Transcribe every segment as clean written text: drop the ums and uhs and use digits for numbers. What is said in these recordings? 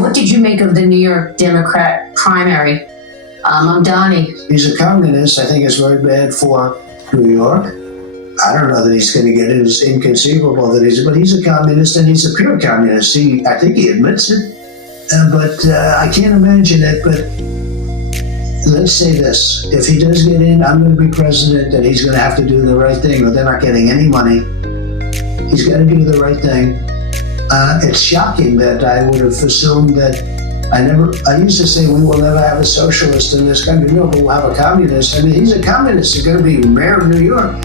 What did you make of the New York Democrat primary? Mamdani. He's a communist. I think it's very bad for New York. I don't know that he's going to get it. It's inconceivable that but he's a communist, and he's a pure communist. I think he admits it, but I can't imagine it. But let's say this: if he does get in, I'm going to be president, and he's going to have to do the right thing, or they're not getting any money. He's got to do the right thing. It's shocking that I would have assumed that. I used to say we will never have a socialist in this country. No, but we'll have a communist. I mean, he's a communist. He's going to be mayor of New York.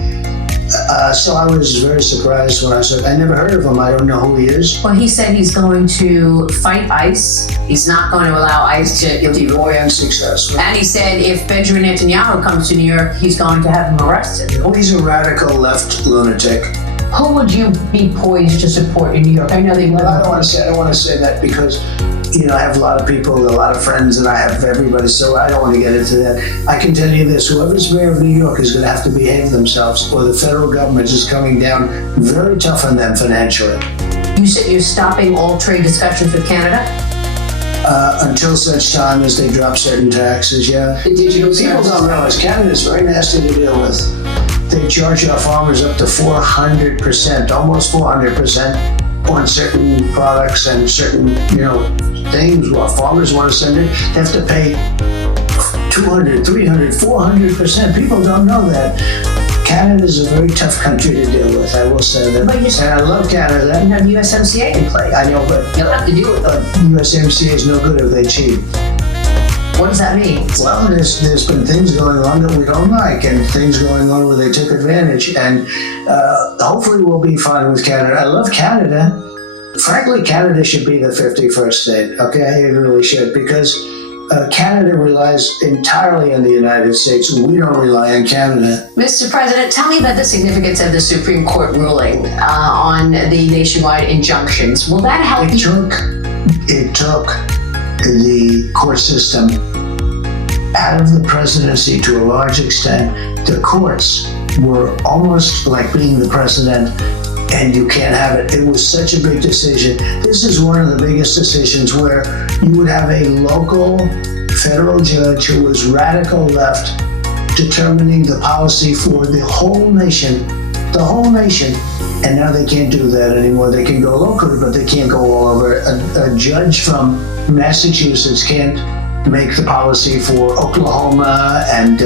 So I was very surprised when I said, I never heard of him. I don't know who he is. Well, he said he's going to fight ICE. He's not going to allow ICE to Deploy unsuccessful. And he said if Benjamin Netanyahu comes to New York, he's going to have him arrested. Oh, he's a radical left lunatic. Who would you be poised to support in New York? I know they live. I don't want to say that because, I have a lot of people, a lot of friends, and I have everybody, so I don't want to get into that. I can tell you this, whoever's mayor of New York is going to have to behave themselves, or the federal government is coming down very tough on them financially. You said you're stopping all trade discussions with Canada? Until such time as they drop certain taxes, yeah. The digital People don't realize Canada's very nasty to deal with. They charge our farmers up to 400%, almost 400%. On certain products and certain, things what farmers want to send in, they have to pay 200, 300, 400%. People don't know that. Canada is a very tough country to deal with, I will say that. And I love Canada. You have USMCA in play. I know, but you'll have to deal with it. USMCA is no good if they cheat. What does that mean? Well, there's been things going on that we don't like, and things going on where they took advantage, and hopefully we'll be fine with Canada. I love Canada. Frankly, Canada should be the 51st state, okay? It really should, because Canada relies entirely on the United States. We don't rely on Canada. Mr. President, tell me about the significance of the Supreme Court ruling on the nationwide injunctions. Will that help you? It took the court system out of the presidency to a large extent. The courts were almost like being the president, and you can't have it. It was such a big decision. This is one of the biggest decisions where you would have a local federal judge who was radical left determining the policy for the whole nation. And now they can't do that anymore. They can go locally, but they can't go all over. A judge from Massachusetts can't make the policy for Oklahoma and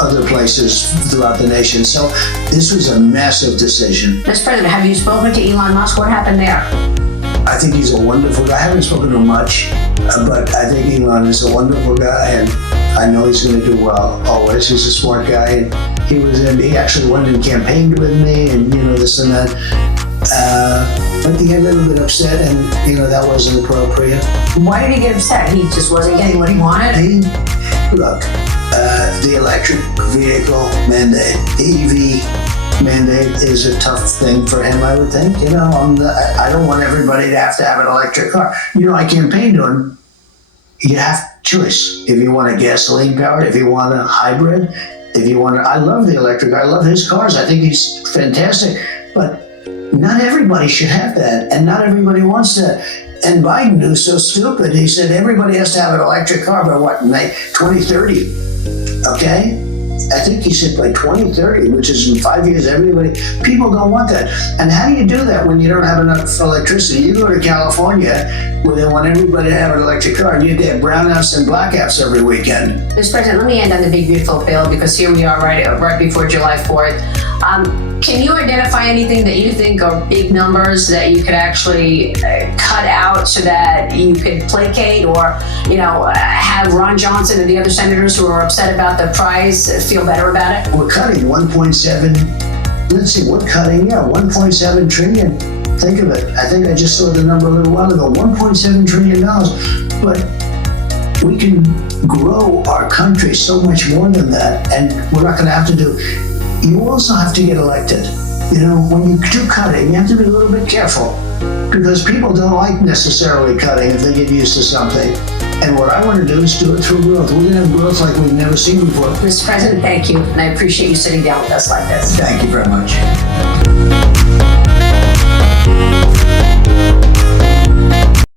other places throughout the nation. So this was a massive decision. Mr. President, have you spoken to Elon Musk? What happened there? I think he's a wonderful guy. I haven't spoken to him much, but I think Elon is a wonderful guy, and I know he's going to do well always. He's a smart guy, and he actually went and campaigned with me, and this and that. But he got a little bit upset, and that wasn't appropriate. Why did he get upset? He just wasn't getting what he wanted? Look, the electric vehicle mandate, EV mandate, is a tough thing for him, I would think. I don't want everybody to have an electric car. I campaigned to him. You have choice. If you want a gasoline powered, if you want a hybrid, I love the electric. I love his cars. I think he's fantastic. But not everybody should have that, and not everybody wants that. And Biden, who's so stupid, he said everybody has to have an electric car by 2030, okay? I think he said by 2030, which is in 5 years, people don't want that. And how do you do that when you don't have enough electricity? You go to California, where they want everybody to have an electric car, and you get brownouts and blackouts every weekend. Mr. President, let me end on the big, beautiful bill, because here we are right before July 4th. Can you identify anything that you think are big numbers that you could actually cut out so that you could placate or, have Ron Johnson and the other senators who are upset about the price feel better about it? We're cutting 1.7, let's see, we're cutting, 1.7 trillion. Think of it. I think I just saw the number a little while ago, $1.7 trillion. But we can grow our country so much more than that, and we're not going to have to do. You also have to get elected. When you do cutting, you have to be a little bit careful, because people don't like necessarily cutting if they get used to something. And what I want to do is do it through growth. We're going to have growth like we've never seen before. Mr. President, thank you, and I appreciate you sitting down with us like this. Thank you very much.